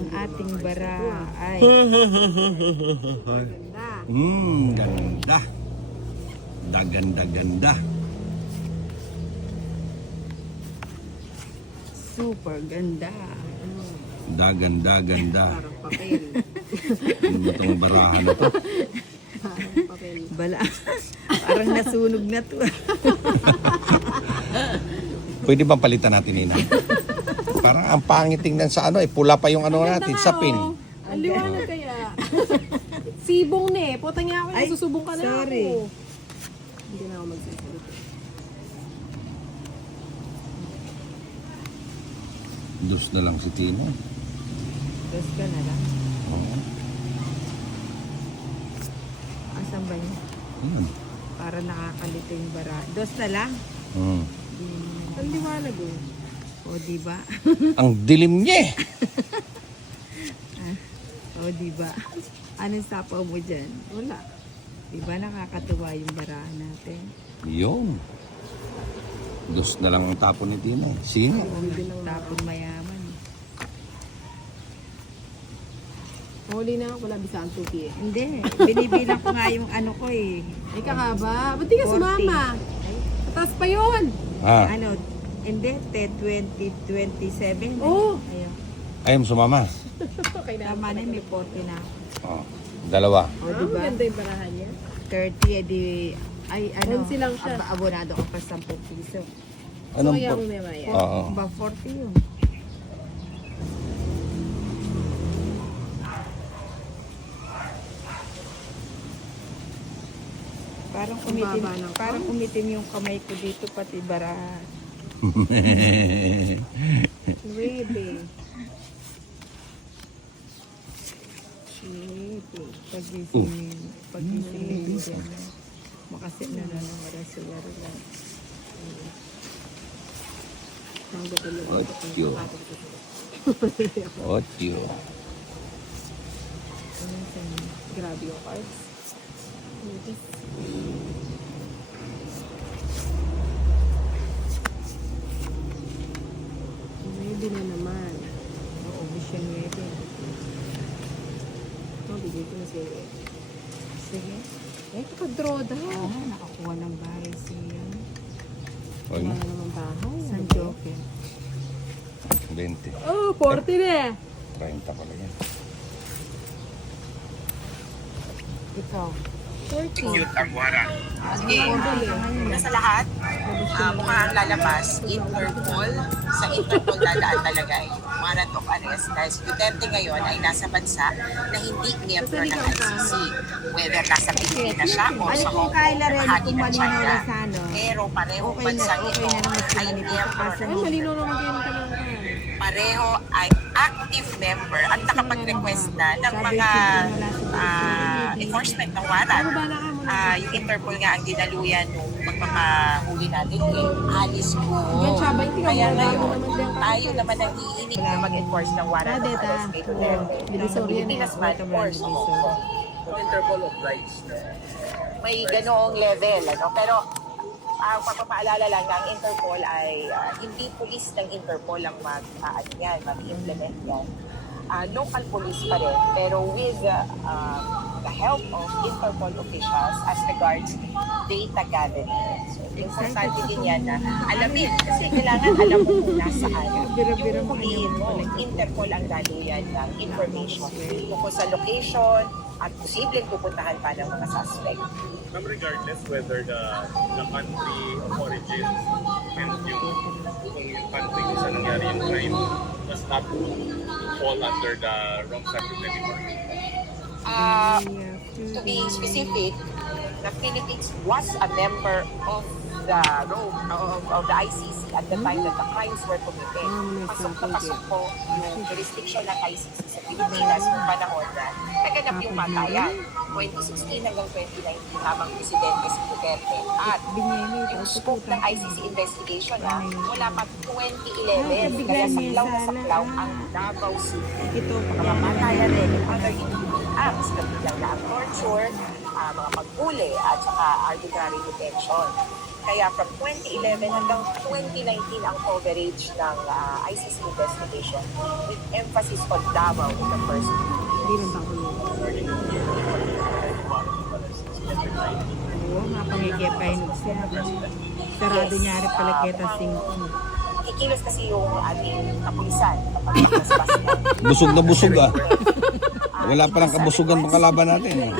Ang ating bara ay Ganda. Ganda. super ganda. Ganda. Parang papel. Ano ba itong barahan na to? Parang papel. Bala. Parang nasunog na to. Pwede bang palitan natin, Nina? Parang ang pangit tingnan sa ano, pula pa yung ano natin, sa pin. Ang liwanag kaya. Sibong na eh. Puta nga ako, Ay, susubong ka na sorry. ako. Hindi na ako magsasalita. Dos na lang si Tino. Dos ka na lang. Oo. Asan ba yun? Ayan. Para nakakalito yung bara. Dos na lang. Mm. Ang liwanag eh. O, diba? Ang dilim niya eh. O, diba? Anong sapaw mo dyan? Wala. Diba nakakatuwa yung barahan natin? Yun. Dos na lang ang tapon ni Tino. Sino? Tapon mayaman. Huli na ako, wala bisaan tuki eh. Hindi. Binibilang ko nga yung ano ko eh. Ay kakaba, ba't di ka 40. sumama? Mataas pa yun. Ah, Ano? Hindi. 27. Oo. Ayun. ayun sumama. Okay na. Tama na, may 40 na. Oh, dalawa. O, Ah, diba? maganda yung barahan niya. 30, edi... Ay, ano? 11 lang siya. Abonado ko pa 10 piso. Anong Kaya po? mo may maya. Oo. Ba, 40 yun. Baba ng Parang umitim yung kamay ko dito pati bara. Rebe. Pagising mo dyan. Makasit na ng marasuwari lang. Mangga talaga. Otyo. Otyo. Grabe yung cards. Ready na naman. Oo, mission ready. Bigay ko na siya. Sige. Eh, nakadraw daw. Nakakuha ng bahay siya. Huwag Wala na. naman bahay. San Joker. 20. Oh, 40 na. 30 pala yan. Ikaw. 40. Una sa lahat, mukha ang lalabas, Interpol. Sa Interpol dadaan talaga yung warrant of arrest dahil si Duterte ngayon ay nasa bansa na hindi miyembro ng ICC. Whether nasa Pilipinas siya o sa Hong Kong, bahagi ng China. Pero parehong bansang ito ay miyembro Ay, ng malinaw naman kayo ng kanang pareho ay active member at nakapag-request na ng mga enforcement ng warrant. Yung Interpol nga ang dinaluyan nung magpapahuli natin Alice ko. Yan, Chaba, hindi ka Kaya wala ngayon, naman din tayo naman ang iinig na mag-enforce ng warrant of arrest kay Duterte. Sa Pilipinas man, of course, Interpol obliged na. may ganoong level. Pero ang pagpapaalala lang na ang Interpol ay hindi police ng Interpol ang mag-implement yan. Local police pa rin, pero with the help of Interpol officials as regards data gathering. So, importante din yan na alamin, kasi kailangan alam mo kung nasaan. Yung huliin mo, Interpol ang daluyan ng information tungkol sa location at posibleng pupuntahan pa ng mga suspect. Ma'am, regardless whether the country of origin and kung yung country kung saan nangyari yung crime does not fall under the wrong side of To be specific, the Philippines was a member of the of the ICC at the time that the crimes were committed. Pasok na pasok po yung jurisdiction ng ICC sa Pilipinas noong panahon na naganap yung matayan. 2016 hanggang 2019 habang presidente si Duterte. At yung scope ng ICC investigation wala pa 2011 kaya saklaw na saklaw ang Davao City. Ito, Mga matayan rin, other illegal acts, kabilang na ang torture, mga paghuli at saka arbitrary detention. Kaya from 2011 hanggang 2019 ang coverage ng ICC investigation with emphasis on Davao in the first few years. Oo, nga pangikipainog siya. Sarado niya rin pala kita singkong. Kikilos kasi yung ating kapulisan kapag nakaspas na. Busog na busog ah. Wala palang kabusugan ng kalaban natin.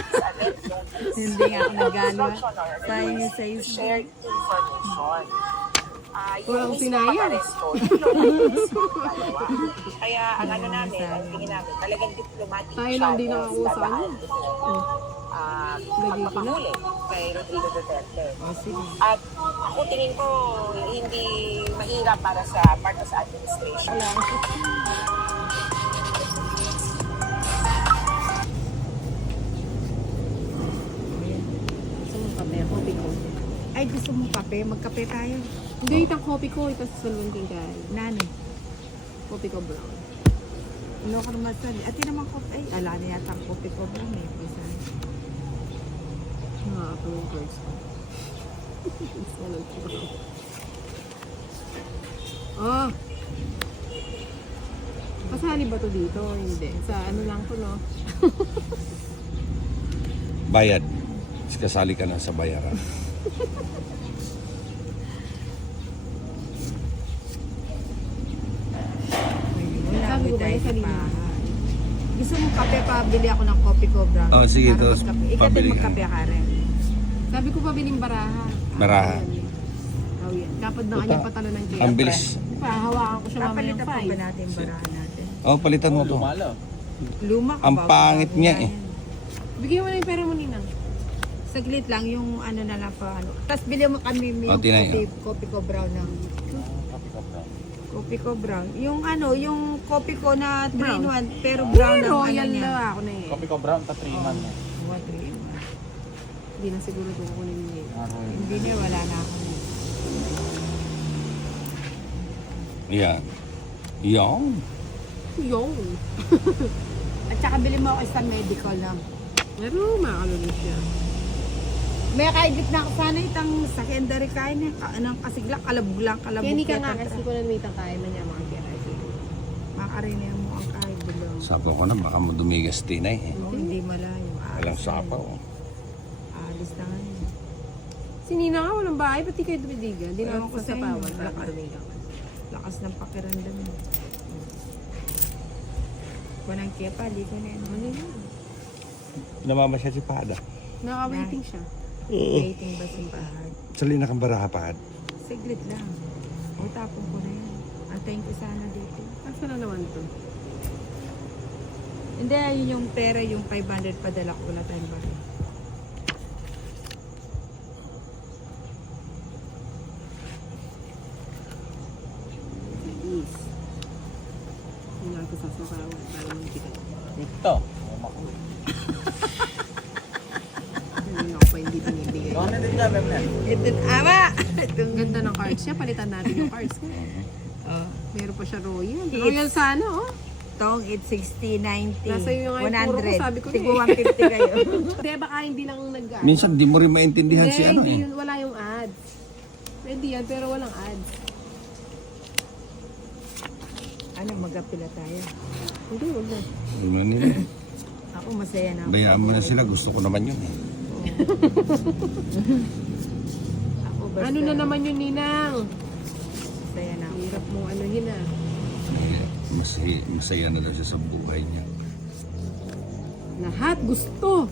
Hindi nga ako nagano. Sayang yung sa iyo. Shared information. Walang Yung sinayang. pag-aresto, dalawa. Kaya ang ano namin, ang tingin namin, talagang diplomatic Tayo lang din channels nakausa dadaan ano. itong pagpapahuli kay Rodrigo Duterte. O sige. At ako tingin ko, hindi mahirap para sa Marcos administration. Gusto mong kape? Kopi ko. Ay, gusto mo kape? Magkape tayo. Hindi, itang kopi ko. Ito sa salon king kay. Nani? Kopi ko brown. Ano ka naman sa... At yun naman kope. Ay, ala na yata ang kope ko ba? May pisa. Nakaka yung cards ko. Salon king brown. Oh! Pasali ba to dito? Hindi. Sa ano lang to, no? Bayad. Kasali ka na sa bayaran. Sabi ko ba tayo yung kanina? pa. Gusto mo kape pa? Bili ako ng kopi ko, brown. Oh, sige, Para tapos magkape. Ikaw pabili din ka. magkape ka rin. Sabi ko pa biling baraha. Baraha. Oh, yan. Dapat na kanya patalo ng kaya. Ang bilis. Hawakan ko siya mamaya Papalitan ng pa ba 5. natin yung barahan natin? Oh, palitan mo to. Luma ka Ang ba? pangit niya eh. Bigyan mo na yung pera mo, Ninang. Saglit lang yung ano na lang pa ano. Tapos bili mo kami yung Tinay, kopi ko brown ng kopi ko brown. Yung ano, yung kopi ko na 3-in-1 pero brown ang ano Royal niya. na ako na eh. Kopi ko brown, ta 3 man. What 3-in-1? Hindi na siguro ito kukunin niya. Hindi na, wala na ako. Yan. Yan. Yung. At saka bili mo ako sa medical lang. Pero makakalunod siya. May kaigit na ako sana itang secondary kain niya. Anong kasigla, kalabog lang, kalabog. Kaya hindi ka nga yata. kasi ko na mitang kaya man niya mga kaya. Makarinig mo ang kain bilong. Sapo ko na, baka mo dumigas tinay eh. Oh, hindi malayo. Walang sapaw. Alis na nga yun. Si Nina nga walang bahay, pati kayo dumidigan. Hindi Ewan na ko ako sa sa inyo. pawan. Lakas. Lakas ng pakiramdam mo. Kunang kaya pa, di ko na yun. Ano yun? Namamasya si Pada. Nakaka-waiting siya. Waiting ba sa bahay? Sali na kang baraha, Pad. Siglit lang. O tapon ko na yan. Antayin ko sana dito. Asa na naman to? Hindi, yun yung pera, yung 500 padala ko. Wala tayong bahay. Is. Hindi na ako sasakawan para magtikat. Ito. Hindi na ako pa hindi binibigay. Ano din niya, Bem? Ito, ama! Ang ganda ng cards niya. Palitan natin yung cards ko. Oh. Meron pa siya royal. Yes. Royal sana, oh. Tong, it's 60, 90, Nasa iyo nga yung puro ko, 100. sabi ko na Tigo eh. 150 kayo. Hindi, baka hindi lang nag Minsan di mo rin maintindihan Hindi, si ano hindi eh. yun, wala yung ads. Pwede yan, pero walang ads. Ano, magapila tayo. Hindi, wag na. Ano nila? Ako masaya na ako. Bayaan mo na sila, gusto ko naman yun eh. Ako basta. Ano na naman yun, Ninang? Masaya na ako. Hirap mo anuhin ah. Masaya na daw siya sa buhay niya. Lahat gusto.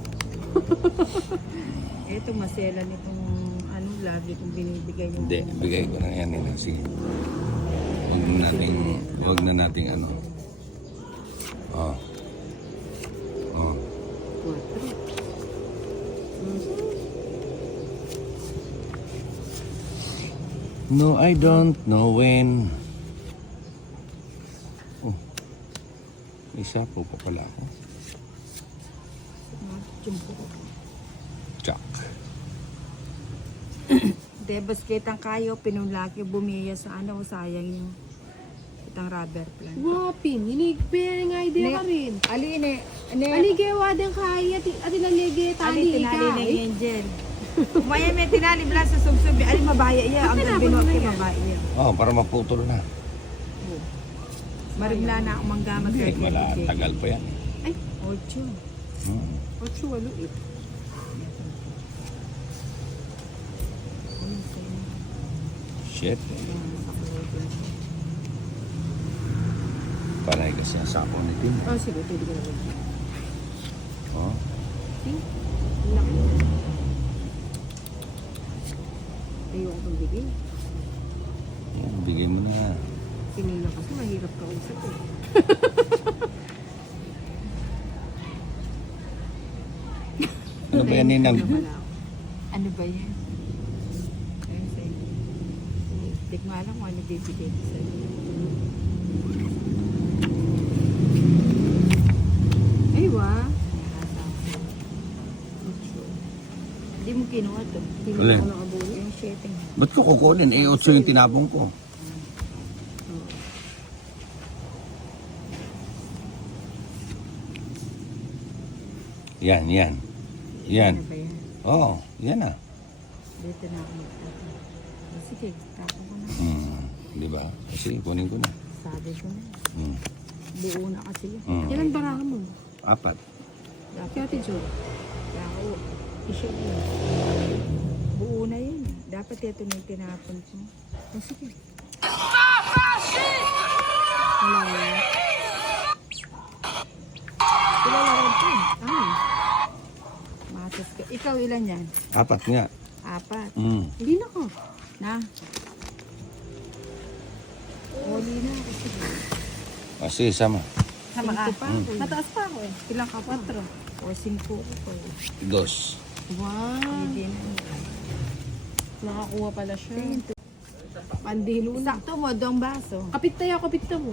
Ito, masaya lang itong ano, lagi kong binibigay yung... Hindi, bigay ko na yan nila. Sige. Huwag na nating ano. Oh. Oh. 4. No, I don't know when. Oh. Isa po pa pala ako. Chuck. Debas kitang kayo, pinulaki, bumiya sa ano, sayang yung itang rubber plant. Wapin, hinigpin nga idea ka rin. Aline, Alige, wadang kaya, at ilalege, Ali, tali tinali ka. na yung angel. Maya may tinalib lang sa subsubi. Ay, mabaya iya. Ang binuot kay mabaya iya. Oh, para maputol na. Marigla na ako manggamag Hindi, kay wala. Kiki. Tagal pa yan. Ay, 8. Hmm. 8, 8. Shit. Panay kasi ang sapo ni Tim. Ah, sige, pwede ko naman. Oh. Laki. Ayoko pang bigay. Yan, bigay mo na. Sinina kasi mahirap ka usap eh. Ano ba yan, Ninang? Ano ba yan? Ayun sa'yo. Hindi ko alam kung ano bibigay ko sa'yo. Ay, wa. Hindi mo kinuha to. Hindi mo Alin? ako nakabuli. Yung sheting. Ba't ko kukunin? Eh, 8 yung tinapong ko. Yan, yan. Yan. Ano ba yan? Oo, yan na. Dito na ako magtapon. Sige, tapon ko na. Di ba? Kasi kunin ko na. Sabi ko na. Hmm. Buo na kasi yun. Yan ang baraha mo. 4. Kaya Ate Jo. Kaya ako, isyo yun. Buo na yun. Dapat ito na yung tinapon ko. Oh, sige. Wala yan. Wala lang ito. Ah, Matas ka. Ikaw ilan yan? 4 nga. 4. hindi na ko. Na. Huli na ako. Sige. Kasi sama. Sama ka. Pa ako. Mataas pa ako eh. Ilang ka? 4. O 5 ko. 2. Wow. Hindi na. Nakakuha pala siya. Pandilo na. Sakto mo, dong baso. Kapit tayo, kapit ta mo.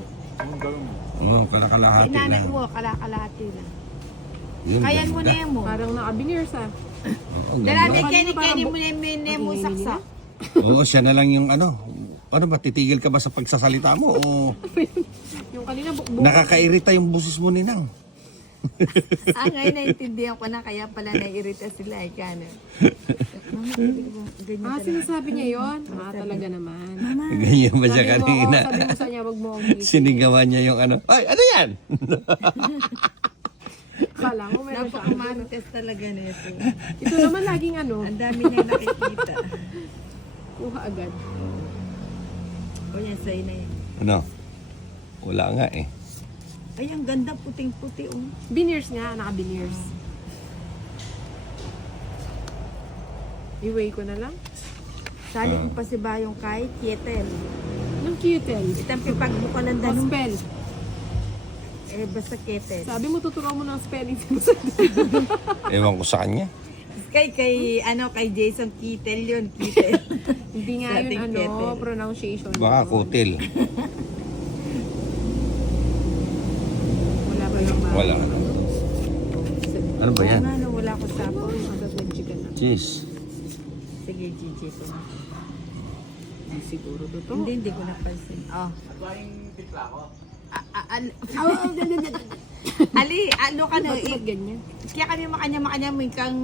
Oo, kalakalahati na. Inanak mo, kalakalahati na. Yun, Kayan mo ganda. na yan mo. Parang naka-veneers ah. Oo, ganda. Dalabi, Kanina Kenny parang mo na yung mo saksak. Oo, siya na lang yung ano. Ano ba, titigil ka ba sa pagsasalita mo? O Yung kanina bukbuk. nakakairita yung busis mo, Ninang? Ngayon naintindihan ko na kaya pala naiirita sila. Kano. Ah, sinasabi niya yun? Ah, talaga naman. Ganyan ba siya Sabi mo, kanina? sabi mo sa niya, wag mo akong gising. Sinigawan niya yung ano. Ay, ano yan? Kala mo, meron siya. Napaka-marites talaga nito. Ito naman laging ano, Ang dami niya nakikita. kuha agad. O yan, sa'yo na yan. Ano? Wala nga eh. Ay, ang ganda puting-puti. Oh. Veneers nga, naka-veneers. I-weigh ko na lang. Sali ko pa si Bayong kahit Kietel. Anong cutel? Itang pipagbuka ng danong. Spell. Eh, basta Kietel. Sabi mo, tuturuan mo ng spelling. Sa Ewan ko sa kanya. Kay Jason Kietel yun. Kietel. Hindi nga Sa yun, ating ano, cutel. pronunciation. Baka kutil. Wala ba yung Wala. Ano ba yan? Oo nga, no, wala ko sapo. Agad nag-chicken na. Cheese. Sige, Gigi ko na. Hindi siguro totoo. Hindi ko napansin. Oh. Ali, ano ka na? Ba't ganyan? Kaya kami makanya mo kang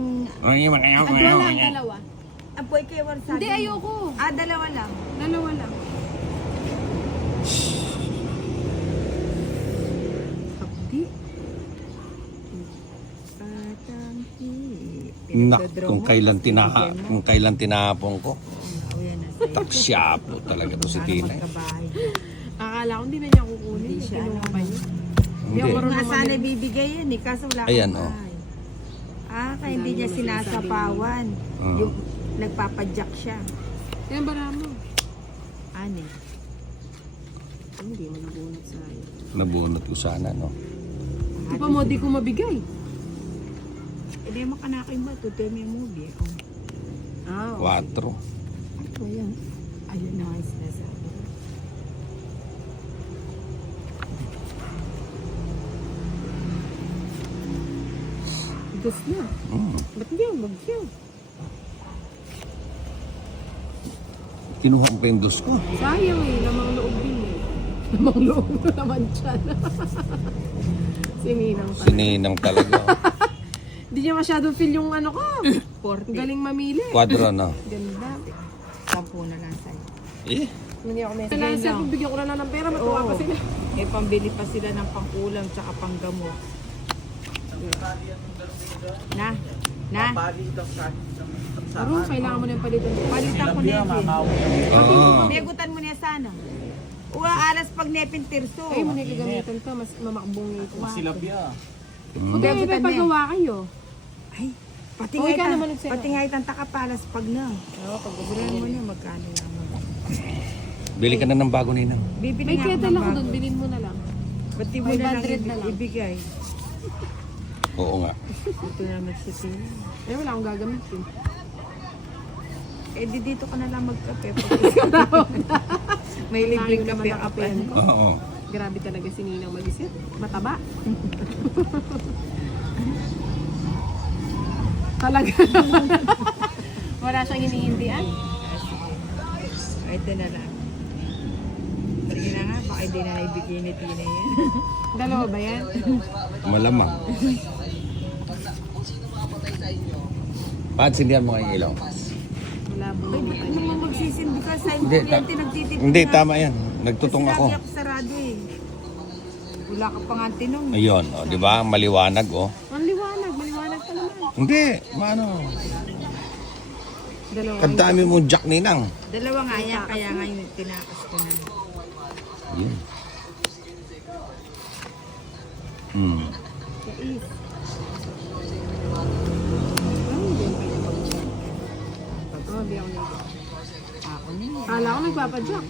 Ay, makayaw, Dalawa lang, dalawa. apoy kay Warsabi. Hindi, ayoko. Dalawa lang. Dalawa lang. Kapdi. Patangki. Nak, kung kailan tinapong ko. Oh, yan na sa'yo. Taksyapo talaga to si Tina. Magkabahay. Akala ko hindi na niya kukunin. Hindi siya, Kinuha ano. pa niya. Hindi. Mga sana bibigay yan eh, kaso wala kang Ayan, oh. bahay. Kaya hindi niya sinasapawan. Oh. Yung nagpapadyak siya. Yan ba mo? Ani. Hindi mo nabunot sa akin. Nabunot ko sana, no? Di pa mo, di ko mabigay. Hindi makanakin ba? Tutoy mo yung movie. Oh. Ah, 4. Ito yan. Ayun na nga yung sinasabi. gas na. Ba't hindi ang bagyo? Kinuha ko pa yung dos ko. Sayang eh, lamang loob din eh. Lamang loob naman siya. Sininang talaga. Sininang talaga. Hindi niya masyadong feel yung ano ko. 40. Galing mamili. Quadro, no? Ganda. 10 na lang sa'yo. Eh, Hindi ako may kailangan Sige siya lang. kung bigyan ko na lang ng pera, matuwa pa sila. May pambili pa sila ng pang-ulam tsaka panggamot. Na? Aro, kailangan mo na yung palitan. Palitan ko na Biya, yun. mamawi. oo. Megutan mo niya sana. Ula alas pag nepin tirso. Ay, mo na gagamitan to, mas mamakbong ito. Sila biya. Huwag kayo may pagawa kayo. Ay, pati Okay ka naman nagsaya. pati nga itang takapalas pag na. Oo, pag gubulan mo niya, magkano naman. Bili ka na ng bago, Ninang. Bibili May nga ako kettle ng ako bago. doon, bilhin mo na lang. Ba't di mo na lang 500 na lang. ibigay? Oo nga. Ito naman si Tina. Eh, wala akong gagamitin. Eh, di dito ka na lang magkape. May libreng kape naman kape. ang ko. Oo. Grabe talaga si Ninang mag-isip. Mataba. Talaga. Wala siyang hinihindian. Ay, ito na lang. Sige na nga, baka hindi na naibigay ni Tina yan. Dalawa ba yan? Malamang. Pad, sindihan mo ngayong ilaw. Wala po. Hindi mo magsisindi ka sa Hindi, kuryente, nagtitipid Hindi, na. tama yan. Nagtutong Kasi ako. lagi ako sarado eh. Wala ka pa nga tinong. Ayun, o, di ba? Maliwanag, oh. Ang liwanag. Maliwanag pa naman. Hindi, maano. Dalawa. Ang dami mong jack, Ninang. Dalawa nga yan, kaya nga yung tinakas ko na. Yun. Hmm. Kais. Ay, hindi yung kanya mag-jack. Oo, di ako nag Ako na yan. Kala ko nagpapadyak.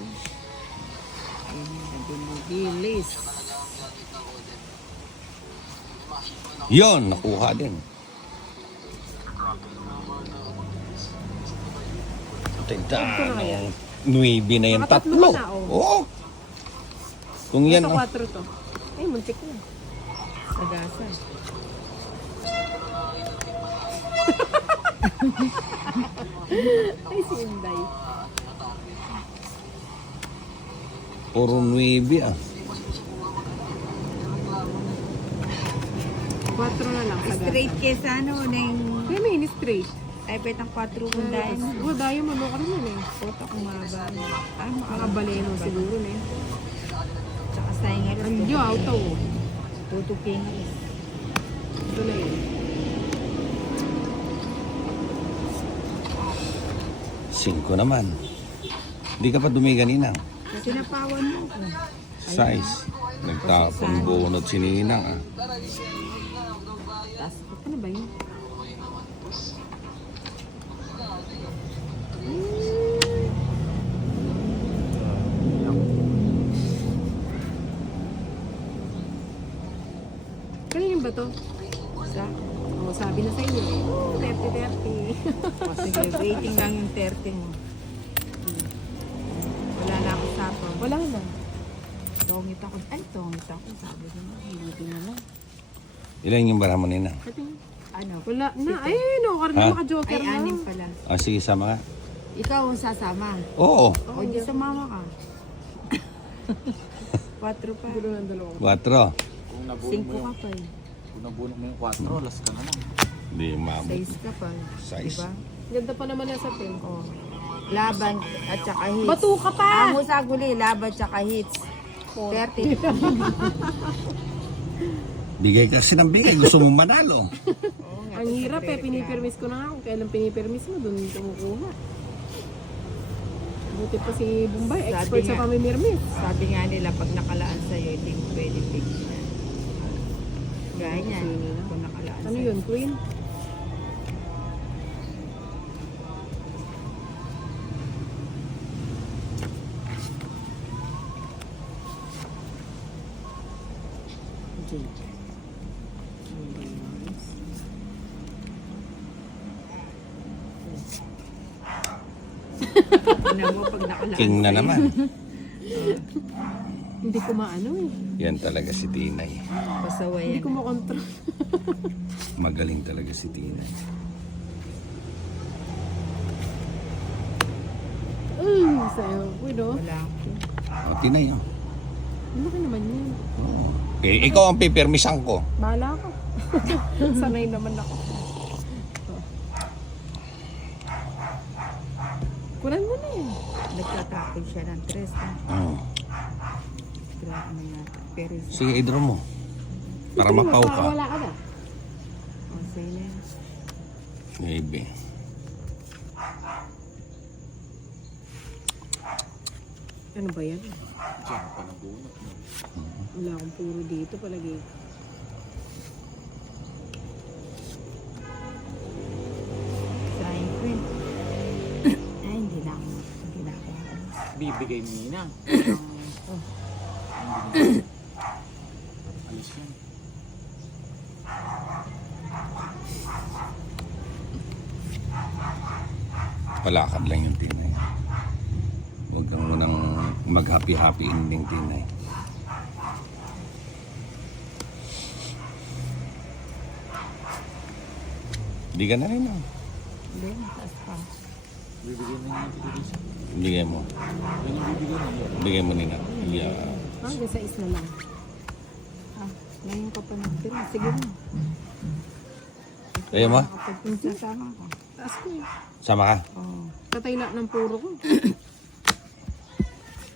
Bilis. Yun, nakuha din. Tignan, 9 na yan, Nakatatlo tatlo. ka na, oh. Oo. Kung yan, Ito, oh. 4 to. Ay, muntik na. Sagasa. Ay, si Inday. Puro 9, ah. 4 na lang. Straight kesa ano, na yung... Kaya may ini-straight. Ay, petang 4 kung dahil. Oo, dahil mo. Ano ka naman eh. Puta kong mahaba. Ay, Mga baleno siguro na eh. Tsaka sayang nga. Andiyo, auto. Tutuking. Ito na yun. 5 naman. Hindi ka pa dumi kanina. Sinapawan mo ko. Size. Nagtapon bunot si Ninang, ah. Ano ba yun? Kanino ba to? Sa? Oo, sabi na sa inyo. 30-30. O sige, waiting lang yung 30 mo. Wala na ako sa to. Wala na. Tongit ako. Ay, tongit ako. Sabi ko na, hindi na lang. Ilan yung bara mo, Ninang? Ano? Wala na. Ay, no. Karna Ha? maka-joker Ay, na. anim pala. Ah, sige, sama ka. Ikaw ang sasama. Oo, O, di sumama ka. 4 pa. Gulo ng dalawa. 4. Kung nabunok 5 mo yung, ka pa eh. kung nabunok mo yung 4, last ka naman. Hindi maabot. 6 ka pa. Size. Diba? Ganda pa naman yan sa pen. O. Laban at saka hits. Bato ka pa! Ang usaguli, laban at saka hits. 30. Bigay kasi ng bigay. Gusto mong manalo. Ang hirap eh. Pinipirmis ko na nga. Kung kailan pinipirmis mo, doon kumukuha. Buti pa si Bombay. Sabi Expert sa nga. pamimirmis. Sabi nga nila, pag nakalaan sa'yo, hindi mo pwede bigyan. Ganyan. Kung nakalaan Ano sa'yo. yun, Queen? Tingnan mo pag nakalaan King na sa'yo. naman. Hindi ko maano eh. Yan talaga si Tinay. Pasaway Hindi yan. ko makontrol. Magaling talaga si Tinay. Sa'yo. Uy, no? Wala ako. O, Tinay, oh. Ano ka naman yun? Eh, ikaw ang pipirmisan ko. Bahala ka. Sanay naman ako. Kunan mo na eh. Nagtatapon siya ng tres. Oh. Grabe na yata. Pero isa. Sige, idro mo. Para mapaw ka. Wala ka na. Oh, say na yan. Maybe. Ano ba yan? Diyan pa nabunot mo. Wala akong puro dito palagi. Trying ko yun. Ay, hindi na ako. Bibigay ni Nina. Ayos yan. Palakad lang yung tinay. Huwag kang munang mag-happy-happy ending tinay. Hindi ka na rin ah. Hindi, mataas pa. Bibigay na niya dito dito. Bigay mo. Yan yung bibigay niya. Bigay mo nina. Yeah. Hanggang sa isla lang. Ah, ngayon ka pa nagtira. Sige mo. Kaya mo? Kapag pinsasama ko. Taas ko eh. Sama ka? Oh, Tatay na ng puro ko.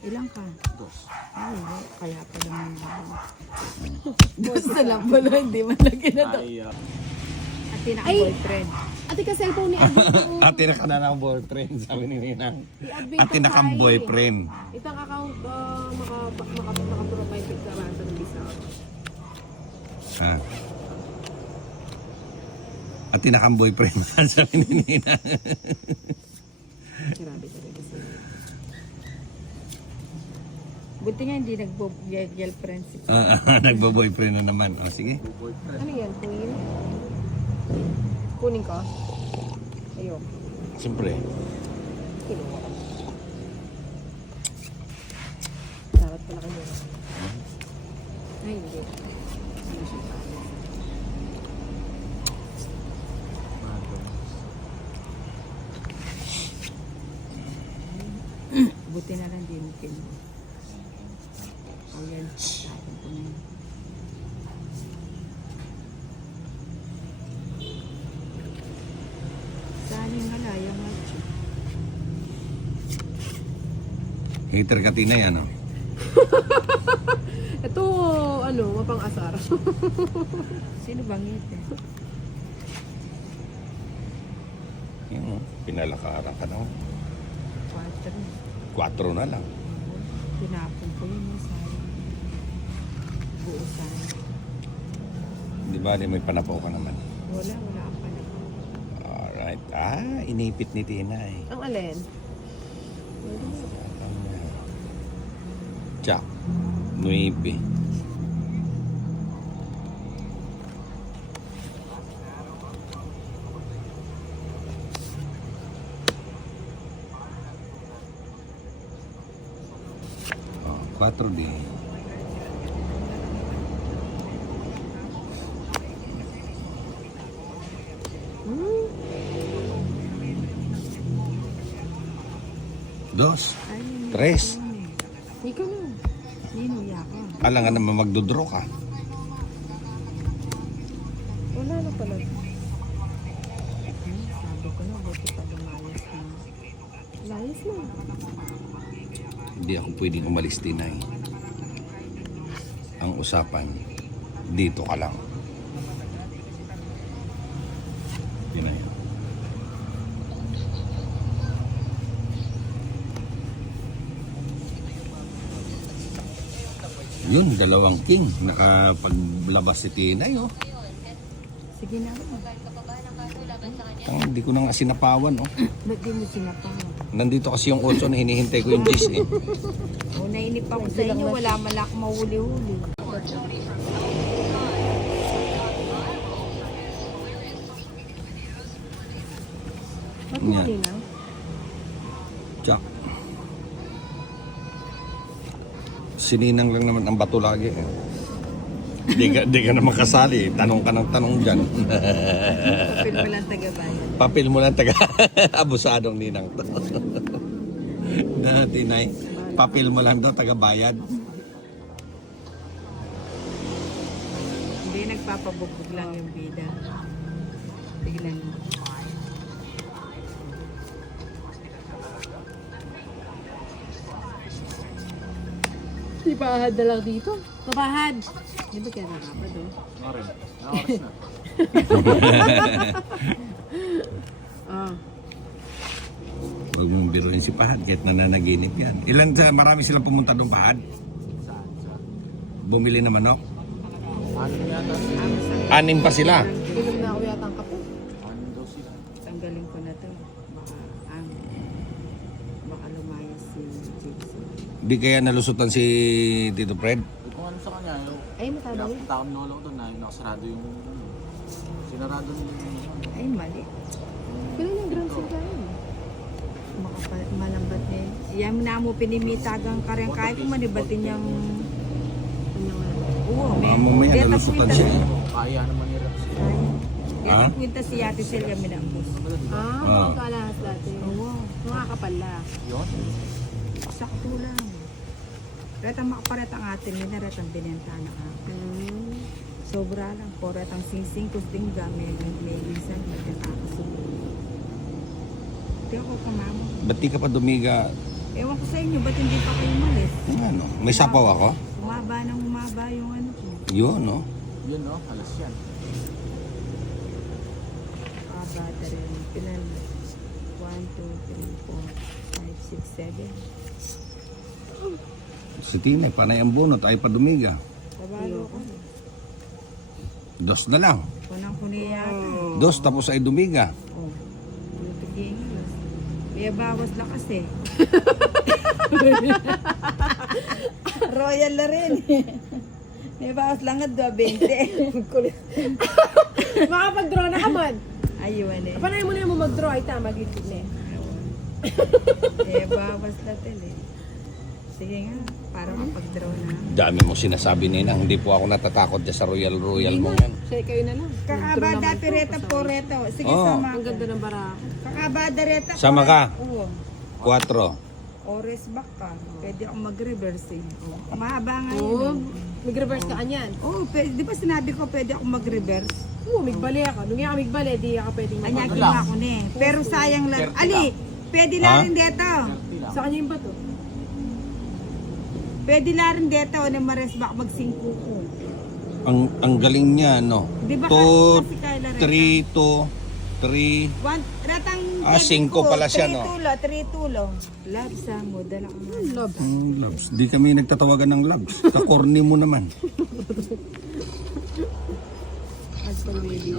ilang ka? Dos. Ay, hindi. Kaya pa lang yung basta lang pala, hindi man lagi na to. Ay, Ati na Ay! boyfriend. Ate ka cellphone ni Advin. Ate na ka na ng boyfriend, sabi ni Ninang. I-advin Ate na kang boyfriend. Itang account, maka-profile picture sa ng bisa. Ha? Ate na kang boyfriend, sabi ni Ninang. Grabe talaga sila. Buti nga hindi nagbo-girlfriend si Nagbo-boyfriend na naman. O, sige. boyfriend. Ano yan? Queen? Kunin ko? Ayun. Siyempre. Kinuha ko. Dapat pala kayo. Ay, hindi. Buti na lang din kinuha. O yan, tapon ko na yun. Saan yung malaya nga siya? Hater ka tinay, ano? Ito, ano, mapang-asar. Sino bang ito? Yung, pinalakaran ka na. 4. 4 na lang. Tinapon ko yun yung sayang. Buo sayang. Di ba, may panapaw ka naman. Wala pa na. Alright. Ah, inipit ni Tinay. Ang alin? Jack. 9. Oh, 4 din. Dos. Ay, yun, Tres. Hindi ka na. Nino yaka. Alangan naman magdodraw ka. Wala na pala. Sabi ko na, buti pa lumayas na. Layas na. Hindi ako pwedeng umalis, Tinay. Ang usapan, dito ka lang. Tinay. Yun, 2 king. Nakapaglabas si Tinay, oh. Sige na. Hindi ko na nga sinapawan, oh. Ba't di mo sinapang? Nandito kasi yung 8 na hinihintay ko yung 10, eh. O, nainip ako sa inyo. Wala malak mahuli-huli. Ba't mo Yeah. kanina? Jack. Sininang lang naman ang bato lagi, eh. Di ka naman kasali, eh. Tanong ka ng tanong dyan. Papel pa lang taga-bayan. Papel mo lang taga abusadong ninang to. Na Tinay, papel mo lang daw taga bayad. Hindi, nagpapabugbog lang yung bida. Biglang. Pahad na lang dito. Papahad. Di ba kaya nakapad oh? Ano rin? Ano oras na? Ah. Huwag mong biruin si Pahad kahit nananaginip yan. Marami silang pumunta doon, Pahad? Saan? Saan? Bumili na manok? Ano yata? Anim pa sila. Tulog na ako yata ang kapo. Ano daw sila? Tanggalin ko na to. Baka lumayas si Jason. Di kaya nalusutan si Tito Fred? Kung ano sa kanya, yung Ay, matabang yun. punta kami nolo doon na yung nakasarado yung sinarado nila yung Ay, mali. Kailan yung grand sale kayo? Malambat na yun. Yan na mo pinimitagang kareng kaya kung manibatin niyang... Kanyang ano. Oo, may... Mamaya Deta nalusutan kwinta. siya. kaya naman nila sila. Deta Ha? kwinta si Ate Celia minambos. Ah, mukhang kalahas dati. Oo. Mga kapala. Yun? Sakto lang. Retang makaparet ang atin, nila retang binenta na ako. Sobra lang. Po retang sing-sing kustingga, may minsan magkakasubo. Hindi ako kamamo. Ba't di ka pa dumiga? Ewan ko sa inyo, ba't hindi pa kayo malis? Ano? May sapaw ako? Umaba nang umaba yung ano ko. Yun, no? Yun no, alas yan. Bata rin. Pilan? 1, 2, 3, 4, 5, 6, 7. Si Tinay, panay ang bunot, ay pa dumiga. Tabalo ko. Dos na lang. Kunang kuni yata. Dos, tapos ay dumiga. Oh. Lutigin. May bawas lang kasi. Royal na rin. May bawas lang at 2.20. Kulit. Makapag-draw na ka man. Ayun eh. Panay mo na mo mag-draw. Ay, tama. Gigit na eh. May bawas lang eh. Sige nga, para mapag-draw na. Dami mo sinasabi nina, hindi po ako natatakot dyan sa Royal Hindi mo na. yan. Siya, kayo na lang. Kakabada, pireta po reto. Sige, Oo. sama Ang ka. ganda ng barako. Kakabada, reta. Sama ka. Oo. 4. Ores back ka. Pwede akong mag-reverse eh. Mahaba nga yun. Oo. Mag-reverse ka kanyan. Oo, di ba sinabi ko pwede akong mag-reverse? Oo, migbali ako. Nung nga migbali, di ka pwedeng Anya, mag-reverse. ginawa ko na eh. Pero sayang lang. Ali, pwede lang Ha? rin dito. Sa kanya yung bato. Pwede lang rin dito na ma-res back mag-5 ko. Ang galing niya, no? Di ba 2, kasi Kyla Reta? 3, 2, 3. Ratang 5 pala siya, no? 3 tulo. Love sa mo, dala ko nga. Love. Loves. Di kami nagtatawagan ng loves. Kakorni mo naman. As pang baby.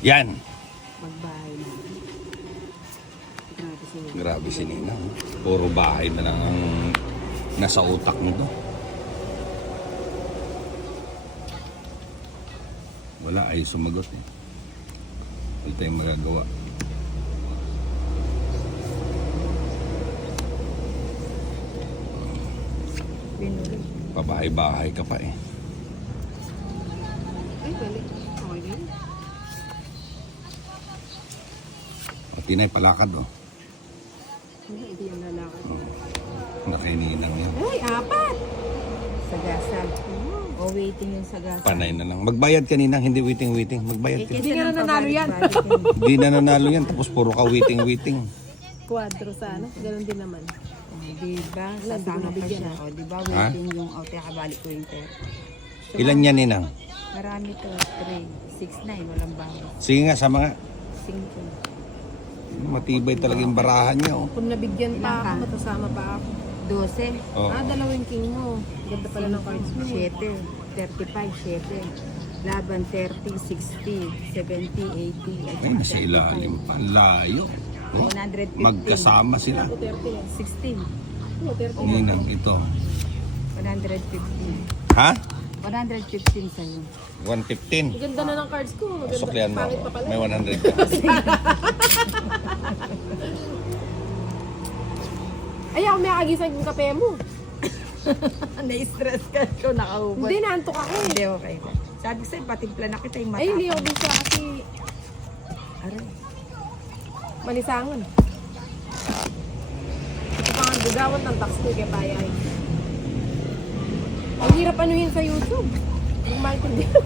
Yan. Magbahay na. Grabe si Grabe si Nina. Puro bahay na lang ang nasa utak mo to. Wala, ay sumagot eh. Wala tayong magagawa. Binuli. Pabahay-bahay ka pa eh. Ay, balik. Okay din. O, Tinay, palakad oh. Hindi yung lalakad. Nakahininang yan. Ay, apat! Sagasag. O waiting yung sagasag. Panay na lang. Magbayad kanina, hindi waiting-waiting. Magbayad ka. Hindi na nanalo yan. Hindi na nanalo yan, tapos puro ka waiting-waiting. Quadro sana. Ganun din naman. Diba? Sasama pa siya. O, diba? Ha? Waiting yung auto. Kabalik ko yung pera. Ilan yan, Ninang? Marami to. 3, 6, 9. Walang bawas. Sige nga, sama nga. 5. Matibay talaga yung barahan niya oh. Kung nabigyan Ilan pa ka? ako, matasama pa ako. 12. Oh. Ah, dalawang king mo. Ganda pala ng cards mo. 7. 35. 7. Laban 30, 60, 70, 80. Ay, nasa ilalim pa. Layo. Oh, 115. magkasama sila. Ako 30 lang. 16. Oo, 30. Ninang, ito. 115. Ha? 115 sa'yo. 115. Ang ganda na ng cards ko. Maganda. Suklihan mo Pangit ako. pa pala. May 100 ka. Ay, ako may kagisag yung kape mo. Na-stress ka ko, nakahubad. Hindi, naantok ako eh. Hindi, okay. Sabi sa'yo, patimpla na kita yung mata. Ay, hindi ako bisa kasi Aray. malisangan. Ito pa nga, gagawin ng tax ko kaya payay. Ang hirap anuhin sa YouTube. Yung maintindihan.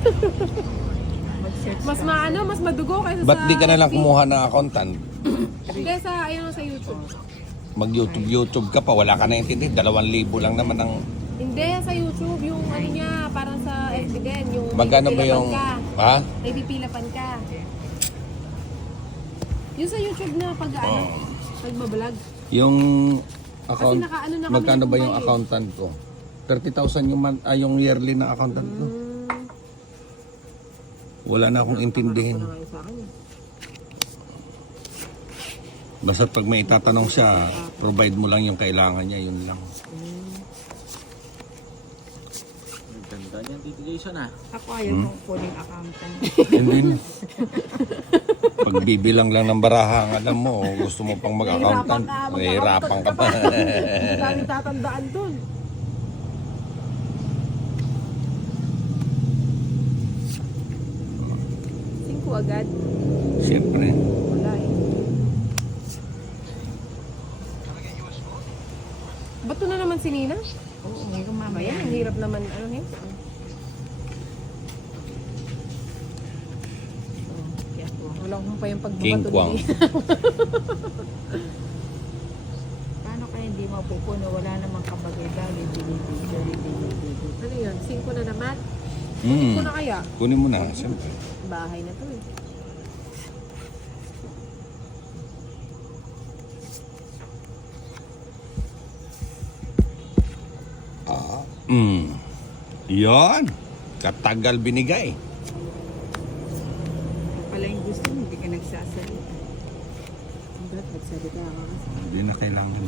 Mag-search Mas ka. maano, mas madugo kaysa Ba't sa di ka na lang FB. kumuha ng accountant? Hindi, sa, ayun, sa YouTube. Mag-YouTube ka pa, wala ka na intindi. 2,000 lang naman ang... Hindi, sa YouTube, yung ano niya, parang sa FB din, yung Magkano ba pipilapan yung... ka. Ha? May pipilapan ka. Yung sa YouTube na pag ano, pagbablog. Yung account... Kasi nakaano na kami Magkano ba ng yung kumpay eh. accountant ko? 30,000 yung, yung yearly na accountant ko. Wala na akong intindihin. Wala nga sa akin eh. Basta pag may itatanong siya, provide mo lang yung kailangan niya, yun lang. Ang ganda niyan, Tito Jason ah. Ako ayaw kong kuning accountant. Hindi na. Pagbibilang lang ng baraha, ang alam mo, gusto mo pang mag-accountant, mahirapan ka pa. Ang daming tatandaan dun. Singko agad. Siyempre. Wala eh. Ba't na naman si Nina? Oo, ngayon mamaya. Ayan, ang hirap naman, ano eh. Wala akong pa yung pagbabato. King Kwang. Paano kaya hindi mapupuno? Wala namang kabagay-bagay. Bili-bili. Ano yun? 5 na naman? Hmm. 5 na kaya? Kunin mo na, siyempre. Bahay na to eh. Yon. Katagal binigay. Pala yung gusto mo, hindi ka nagsasalita. Ang ba't magsalita ka kasi? Hindi na kailangan.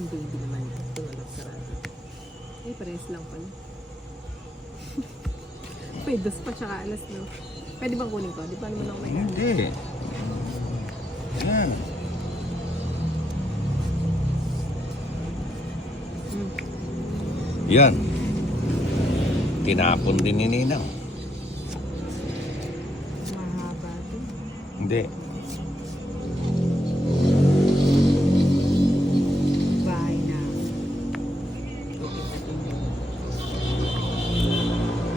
Ang baby naman. Ito na lang sarado. Eh, parehas lang pala. Pwede, 2 pa tsaka alas no. Pwede bang kunin ko? Di pa naman ako may Hindi. Yan. Yan. Tinapon din ni Ninang. Mahaba to. Hindi. Bahay na.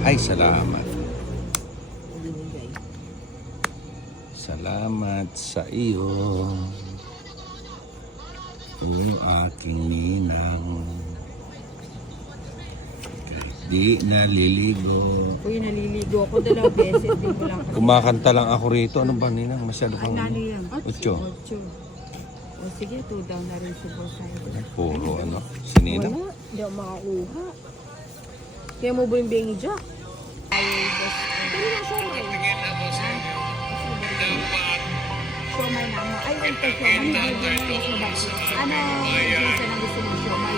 Ay, salamat. binigay. Salamat sa iyo. Ang aking ninang. Di naliligo. Uy, naliligo ako 2 beses. Di mo lang kasi. Kumakanta lang ako rito. Ano ba ninang? Masyado Ay, kang... nano yan? 8. 8. O sige, 2 down na rin si Boss Idol. Puro ano. Si ninang. Wala. Hindi ako makakuha. Kaya mo ba yung bengi Jack? Ay, Boss Idol. Dali na siya mo. Siomay na mo. Ay, wait, siomay. Ano, Jason, ang gusto mong siomay?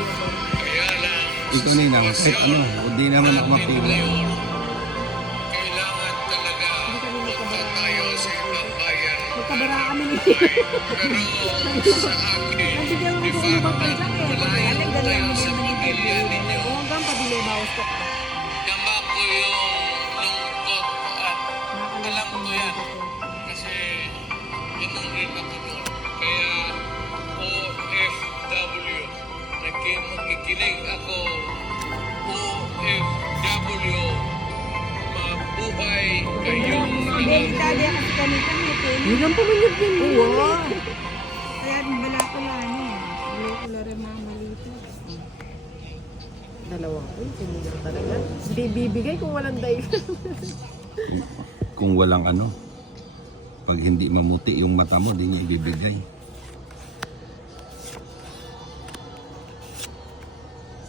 Ikaw ninang. Kahit ano. Hindi naman ako mapili. Hindi kami magkabara kami ni Nabigyan mo ko ulubang ka dyan eh. Alam, dalayan mo din ng interview. Oo, hanggang padilo bawas ko ka. Tama ko yung lungkot at Alam ko yan. Kasi ganun rin ako doon. Kaya OFW. Magkikinig ako OFW. Mabuhay kayong Hindi, Italia kasi kanita may pili. Hanggang pumunyog din mo. Oo. Kaya wala ko lang eh. Wala ko lang rin mamalito. Dalawang ko, sinigang talaga. Hindi bibigay kung walang dahilan. Kung walang ano. Pag hindi mamuti yung mata mo, di niya ibibigay.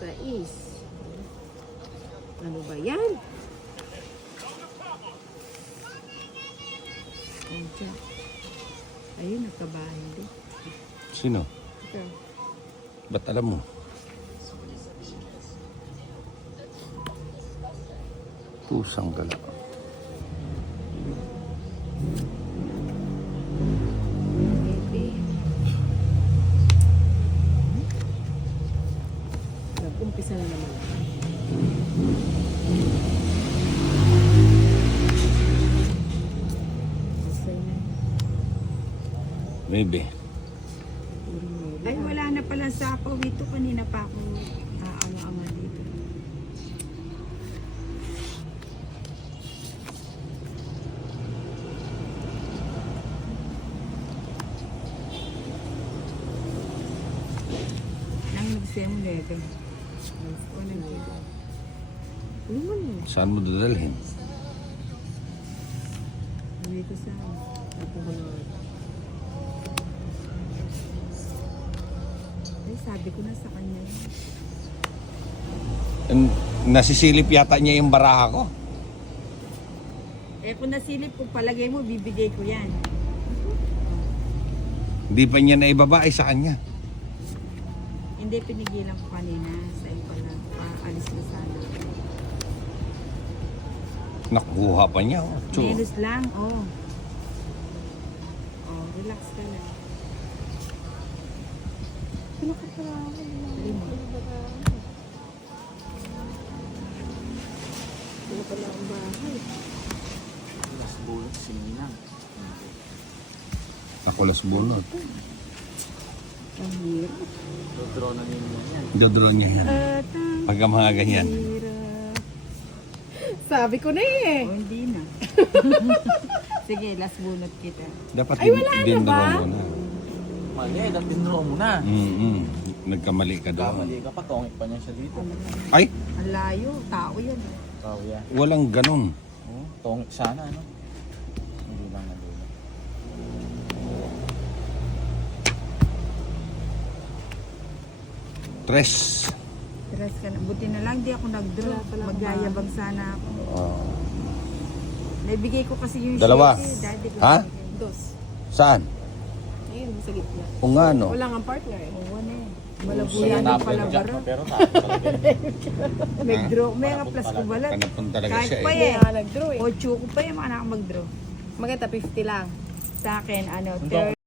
Sa is. Ano ba yan? Ayun siya. Ayun, nagkabahay din. Sino? Ito. Ba't alam mo? Pusang gala. Baby. Nag-umpisa na naman. Maybe. Ay, wala na pala sa pawito. Kanina pa ako aanga-anga dito. Nang nag-sem level. O nang Ano man yun? Saan mo dadalhin? uwi ko sa Ako ba na? ay, sabi ko na sa kanya. Nasisilip yata niya yung baraha ko. Eh, kung nasilip ko, palagay mo, bibigay ko yan. Hindi pa niya naibaba ay sa kanya. Hindi, pinigilan ko kanina. Sa'yo pala, paalis na sana. Nakuha pa niya. Oh. Tsu. Menos lang, oh. Oh, relax ka lang. Lima. Wala pala ang bahay. Las bulot, sininang. Nakulas bunot. Ang hirap. Dodraw na ninyo yan. Dodolo niya yan. Pag ang mga ganyan. Hirap. Sabi ko na eh. Oh, hindi na. Sige, last bunot kita. Dapat Ay, wala na din ba? mo na. Mali, dapat dinraw mo na. Nagkamali ka doon. Kamali ka pa, tongit pa niya siya dito. Ay, Ang layo, tao yan. Ikaw yan. walang ganun. Oh, tongit sana, ano? Hindi lang na dulo. Tres. Stress ka na. Buti na lang, di ako nag-draw. Magyayabang sana ako. Naibigay ko kasi yung Dalawa. shit, eh. Daddy ko. Ha? Dos. Saan? Ayun, sa gitna. Kung ano. Wala nga partner eh. Oo na eh. Sa Malabuyan ng napil palabara. dyan, pero tapo talaga yun. Nag-draw. May nga plus ko balat. Kanapon talaga Kahit siya pa eh. Hindi eh. nga nag-draw eh. 8 ko pa yung mga anak mag-draw. Maganda 50 lang. Sa akin, ano, Ang